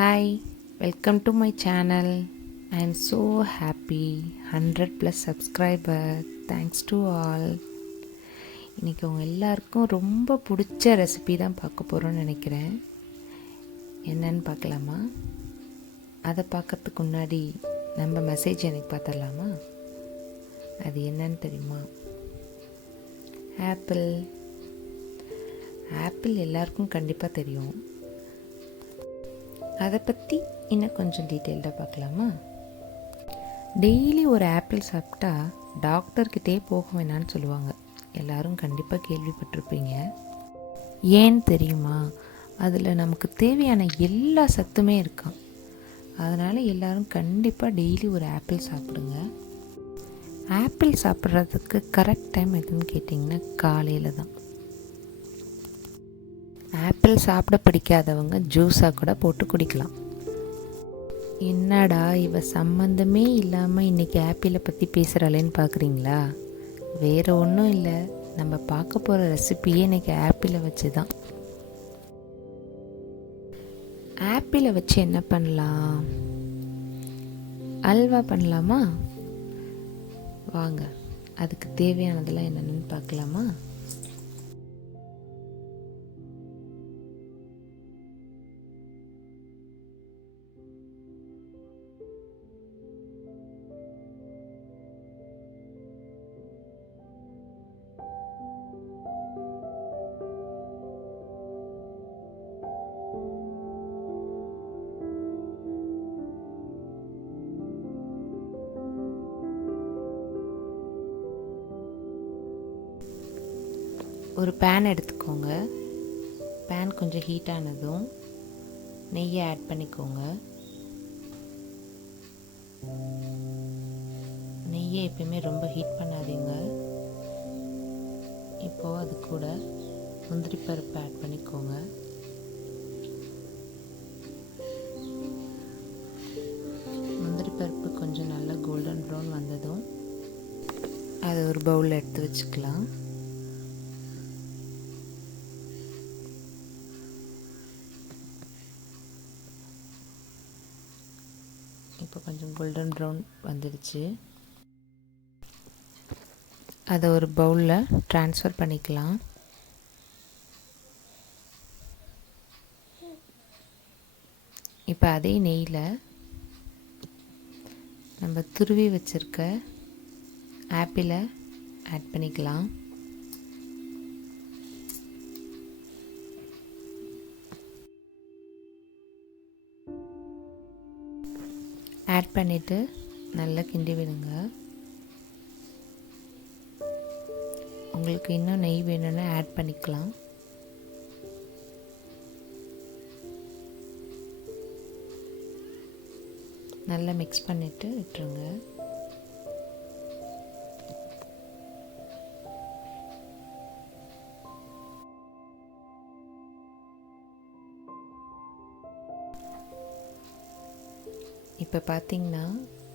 Hi, welcome to my channel. I am so happy. 100 plus subscriber. Thanks to all. இன்றைக்கி உங்கள் எல்லாருக்கும் ரொம்ப பிடிச்ச ரெசிபி தான் பார்க்க போகிறோன்னு நினைக்கிறேன். என்னன்னு பார்க்கலாமா? அதை பார்க்கறதுக்கு முன்னாடி நம்ம மெசேஜ் எனக்கு பார்த்துடலாமா? அது என்னன்னு தெரியுமா? ஆப்பிள் எல்லாருக்கும் கண்டிப்பாக தெரியும். அதை பற்றி இன்னும் கொஞ்சம் டீட்டெயில்டாக பார்க்கலாமா? டெய்லி ஒரு ஆப்பிள் சாப்பிட்டா டாக்டர்கிட்டே போக வேணான்னு சொல்லுவாங்க. எல்லோரும் கண்டிப்பாக கேள்விப்பட்டிருப்பீங்க. ஏன்னு தெரியுமா? அதில் நமக்கு தேவையான எல்லா சத்துமே இருக்காம். அதனால் எல்லோரும் கண்டிப்பாக டெய்லி ஒரு ஆப்பிள் சாப்பிடுங்க. ஆப்பிள் சாப்பிட்றதுக்கு கரெக்ட் டைம் எதுன்னு கேட்டிங்கன்னா காலையில் தான். ஆப்பிள் சாப்பிட பிடிக்காதவங்க ஜூஸாக கூட போட்டு குடிக்கலாம். என்னடா இவ சம்மந்தமே இல்லாமல் இன்றைக்கி ஆப்பிளை பற்றி பேசுகிறாளேன்னு பார்க்குறீங்களா? வேறு ஒன்றும் இல்லை, நம்ம பார்க்க போகிற ரெசிபியே இன்றைக்கி ஆப்பிளை வச்சு தான். ஆப்பிளை வச்சு என்ன பண்ணலாம்? அல்வா பண்ணலாமா? வாங்க, அதுக்கு தேவையானதெல்லாம் என்னென்னு பார்க்கலாமா? ஒரு பேன் எடுத்துக்கோங்க. பேன் கொஞ்சம் ஹீட் ஆனதும் நெய்யை ஆட் பண்ணிக்கோங்க. நெய்யை எப்பயுமே ரொம்ப ஹீட் பண்ணாதீங்க. இப்போது அது கூட முந்திரி பருப்பு ஆட் பண்ணிக்கோங்க. முந்திரி பருப்பு கொஞ்சம் நல்லா கோல்டன் ப்ரௌன் வந்ததும் அதை ஒரு பவுலில் எடுத்து வச்சுக்கலாம். இப்போ கொஞ்சம் கோல்டன் ப்ரௌன் வந்துடுச்சு. அதை ஒரு பவுலில் ட்ரான்ஸ்ஃபர் பண்ணிக்கலாம். இப்போ அதே நெய்யில் நம்ம துருவி வச்சுருக்க ஆப்பிளை ஆட் பண்ணிக்கலாம். ஆட் பண்ணிவிட்டு நல்லா கிண்டி விடுங்க. உங்களுக்கு இன்னும் நெய் வேணும்னா ஆட் பண்ணிக்கலாம். நல்லா மிக்ஸ் பண்ணிவிட்டு விட்டுருங்க. இப்போ பார்த்திங்கன்னா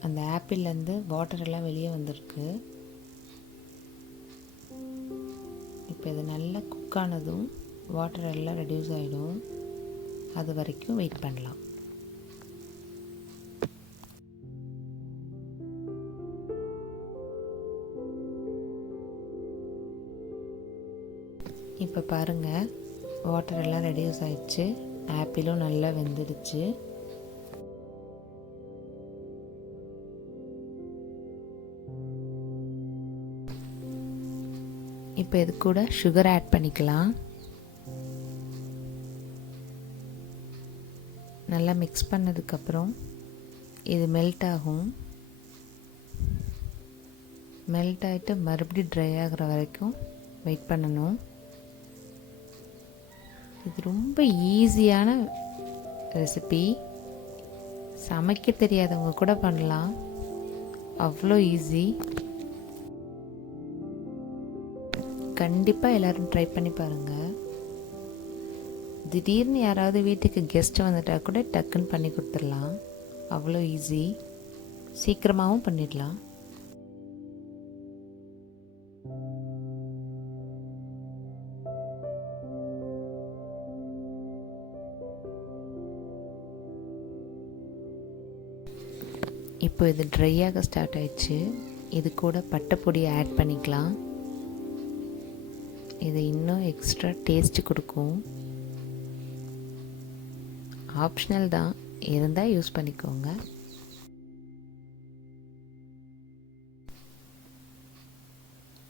அந்த ஆப்பிள்லேருந்து வாட்டர் எல்லாம் வெளியே வந்திருக்கு. இப்போ இது நல்லா குக் ஆனதும் வாட்டர் எல்லாம் ரெடியூஸ் ஆகிடும். அது வரைக்கும் வெயிட் பண்ணலாம். இப்போ பாருங்கள், வாட்டர் எல்லாம் ரெடியூஸ் ஆகிடுச்சு. ஆப்பிளும் நல்லா வெந்துடுச்சு. இப்போ இது கூட சுகர் ஆட் பண்ணிக்கலாம். நல்லா மிக்ஸ் பண்ணதுக்கப்புறம் இது மெல்ட் ஆகும். மெல்ட் ஆகிட்டு மறுபடியும் ட்ரை ஆகிற வரைக்கும் வெயிட் பண்ணணும். இது ரொம்ப ஈஸியான ரெசிபி. சமைக்க தெரியாதவங்க கூட பண்ணலாம், அவ்வளோ ஈஸி. கண்டிப்பாக எல்லோரும் ட்ரை பண்ணி பாருங்கள். திடீர்னு யாராவது வீட்டுக்கு கெஸ்ட் வந்துட்டால் கூட டக்குன்னு பண்ணி கொடுத்துடலாம். அவ்வளோ ஈஸி, சீக்கிரமாகவும் பண்ணிடலாம். இப்போ இது ட்ரை ஆக ஸ்டார்ட் ஆயிடுச்சு. இது கூட பட்டைப்பொடியை ஆட் பண்ணிக்கலாம். இது இன்னும் எக்ஸ்ட்ரா டேஸ்ட் கொடுக்கும். ஆப்ஷனல் தான், இருந்தால் யூஸ் பண்ணிக்கோங்க.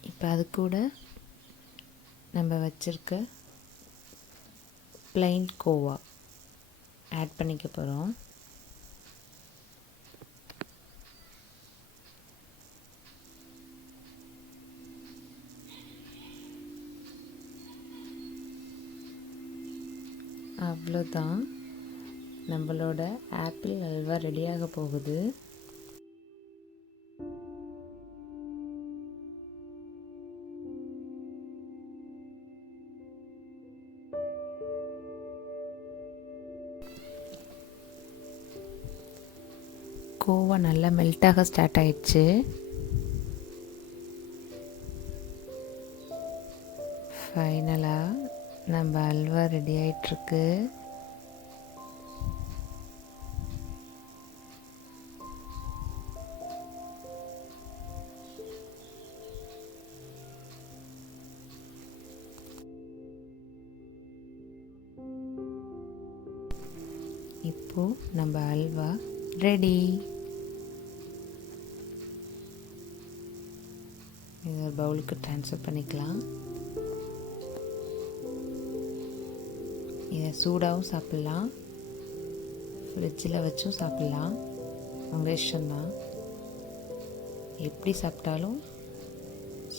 இப்போ அது கூட நம்ம வச்சுருக்க ப்ளைன் கோவா ஆட் பண்ணிக்க போகிறோம். அவ்வளோதான், நம்மளோட ஆப்பிள் அல்வா ரெடியாக போகுது. கோவா நல்லா மெல்ட்டாக ஸ்டார்ட் ஆயிடுச்சு. ஃபைனலாக நம்ம அல்வா ரெடி ஆகிட்டுருக்கு. இப்போது நம்ம அல்வா ரெடி. இதை ஒரு பவுலுக்கு ட்ரான்ஸ்ஃபர் பண்ணிக்கலாம். இதை சூடாகவும் சாப்பிட்லாம், ஃப்ரிட்ஜில் வச்சும் சாப்பிட்லாம். உங்கள் இஷ்டம்தான், எப்படி சாப்பிட்டாலும்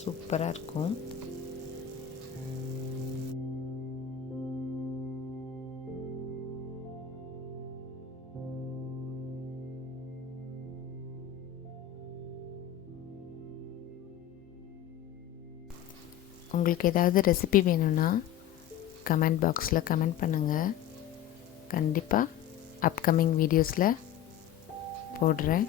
சூப்பராக இருக்கும். உங்களுக்கு ஏதாவது ரெசிபி வேணும்னா கமெண்ட் பாக்ஸில் கமெண்ட் பண்ணுங்கள். கண்டிப்பாக அப்கமிங் வீடியோஸில் போடுறேன்.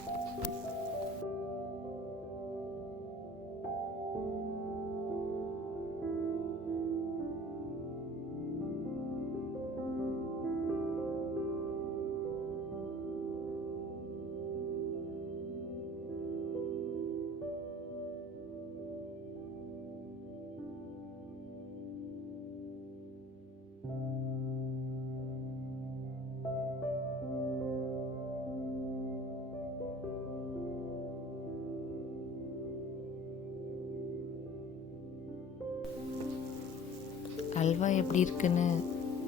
அல்வா எப்படி இருக்குன்னு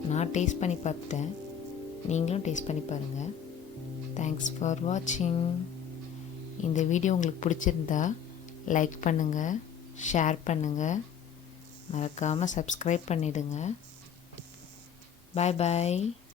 நான் டேஸ்ட் பண்ணி பார்த்தேன். நீங்களும் டேஸ்ட் பண்ணி பாருங்கள். தேங்க்ஸ் ஃபார் வாட்சிங். இந்த வீடியோ உங்களுக்கு பிடிச்சிருந்தா லைக் பண்ணுங்கள், ஷேர் பண்ணுங்கள், மறக்காமல் சப்ஸ்கிரைப் பண்ணிவிடுங்க. பாய் பாய்.